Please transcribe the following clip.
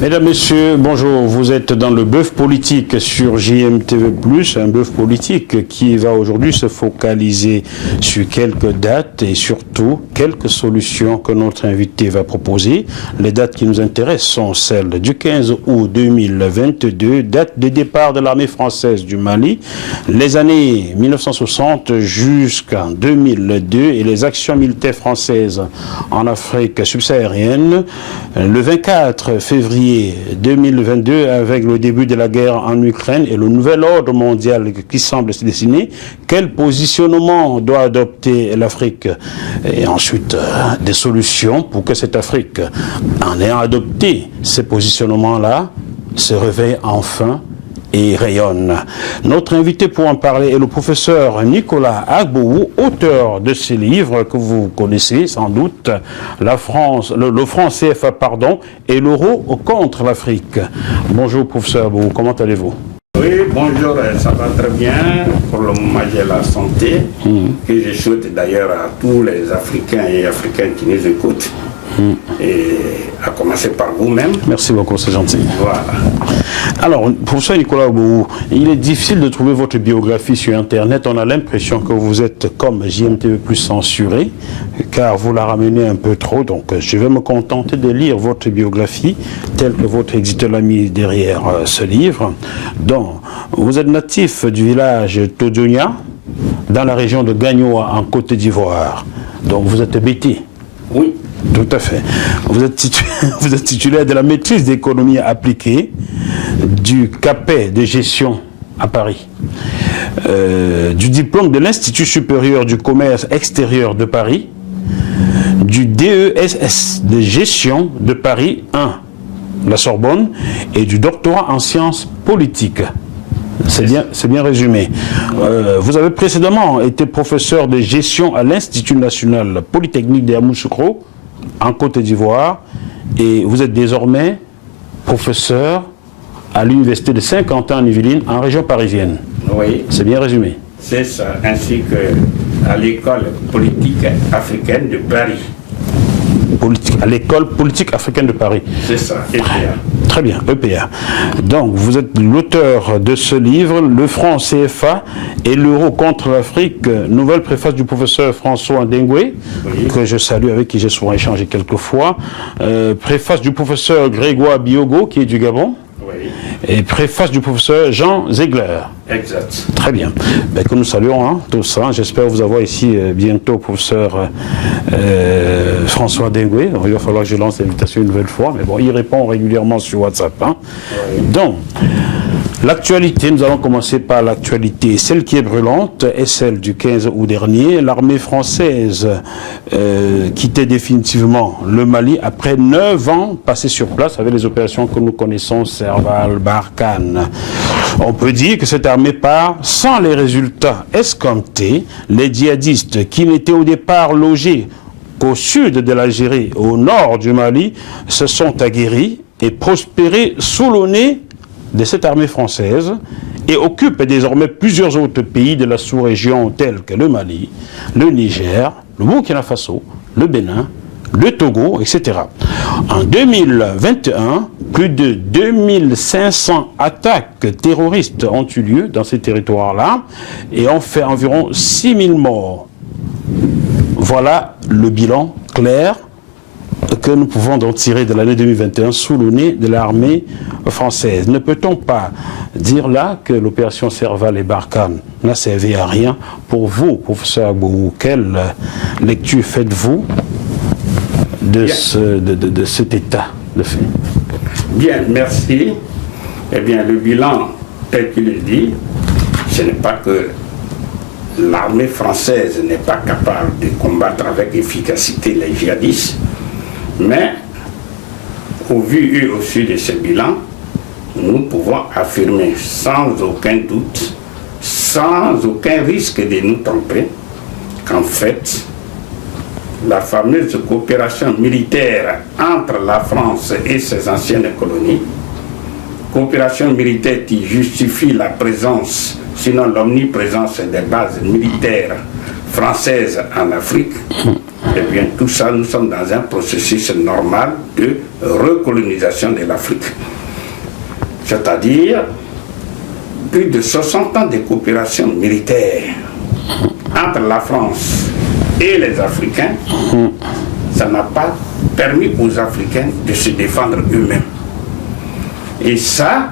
Mesdames, Messieurs, bonjour. Vous êtes dans le bœuf politique sur JMTV+, un bœuf politique qui va aujourd'hui se focaliser sur quelques dates et surtout quelques solutions que notre invité va proposer. Les dates qui nous intéressent sont celles du 15 août 2022, date de départ de l'armée française du Mali, les années 1960 jusqu'en 2002 et les actions militaires françaises en Afrique subsaharienne, le 24 février 2022 avec le début de la guerre en Ukraine et le nouvel ordre mondial qui semble se dessiner. Quel positionnement doit adopter l'Afrique? Et ensuite, des solutions pour que cette Afrique, en ayant adopté ces positionnements-là, se réveille enfin et rayonne. Notre invité pour en parler est le professeur Nicolas Agbourou, auteur de ces livres que vous connaissez sans doute, le franc CFA et l'euro contre l'Afrique. Bonjour professeur Agbourou, comment allez-vous? Oui, bonjour, ça va très bien. Pour le moment, j'ai la santé. Et je souhaite d'ailleurs à tous les Africains et Africaines qui nous écoutent. Et à commencer par vous-même. Merci beaucoup, c'est gentil. Voilà. Alors, professeur Nicolas Agbourou, il est difficile de trouver votre biographie sur Internet. On a l'impression que vous êtes comme JMTV+ censuré, car vous la ramenez un peu trop. Donc, je vais me contenter de lire votre biographie, telle que votre éditeur l'a mis derrière ce livre. Donc, vous êtes natif du village Todonia, dans la région de Gagnoa, en Côte d'Ivoire. Donc, vous êtes bêté. Oui. Tout à fait. Vous êtes titulaire de la maîtrise d'économie appliquée du CAPE de gestion à Paris, du diplôme de l'Institut supérieur du commerce extérieur de Paris, du DESS de gestion de Paris 1, la Sorbonne, et du doctorat en sciences politiques. C'est bien résumé. Vous avez précédemment été professeur de gestion à l'Institut national polytechnique de Yamoussoukro, en Côte d'Ivoire, et vous êtes désormais professeur à l'université de Saint-Quentin en Yvelines, en région parisienne. Oui. C'est bien résumé. C'est ça, ainsi qu'à l'école politique africaine de Paris. À l'école politique africaine de Paris. C'est ça, EPA. Très bien, EPA. Donc, vous êtes l'auteur de ce livre, Le franc CFA et l'euro contre l'Afrique, nouvelle préface du professeur François Ndengwe, oui, que je salue, avec qui j'ai souvent échangé quelques fois, préface du professeur Grégoire Biogo, qui est du Gabon, oui, et préface du professeur Jean Ziegler. Exact. Très bien. Ben, que nous saluons tous. J'espère vous avoir ici bientôt, professeur François Ndengwe. Il va falloir que je lance l'invitation une nouvelle fois, mais bon, il répond régulièrement sur WhatsApp. Oui. Donc, l'actualité, nous allons commencer par l'actualité. Celle qui est brûlante est celle du 15 août dernier. L'armée française quittait définitivement le Mali après 9 ans passés sur place avec les opérations que nous connaissons, Serval, Barkhane. On peut dire que cette armée part sans les résultats escomptés. Les djihadistes qui n'étaient au départ logés qu'au sud de l'Algérie, au nord du Mali, se sont aguerris et prospérés sous le nez de cette armée française et occupent désormais plusieurs autres pays de la sous-région tels que le Mali, le Niger, le Burkina Faso, le Bénin, le Togo, etc. En 2021, plus de 2500 attaques terroristes ont eu lieu dans ces territoires-là et ont fait environ 6000 morts. Voilà le bilan clair que nous pouvons donc tirer de l'année 2021 sous le nez de l'armée française. Ne peut-on pas dire là que l'opération Serval et Barkhane n'a servi à rien pour vous, professeur Agbourou? Quelle lecture faites-vous de cet état de fait? Bien, merci. Eh bien, le bilan, tel qu'il est dit, ce n'est pas que l'armée française n'est pas capable de combattre avec efficacité les djihadistes, mais au vu et au su de ce bilan, nous pouvons affirmer sans aucun doute, sans aucun risque de nous tromper, qu'en fait, la fameuse coopération militaire entre la France et ses anciennes colonies, coopération militaire qui justifie la présence, sinon l'omniprésence des bases militaires françaises en Afrique, Eh bien, tout ça, nous sommes dans un processus normal de recolonisation de l'Afrique. C'est-à-dire, plus de 60 ans de coopération militaire entre la France et les Africains, ça n'a pas permis aux Africains de se défendre eux-mêmes. Et ça,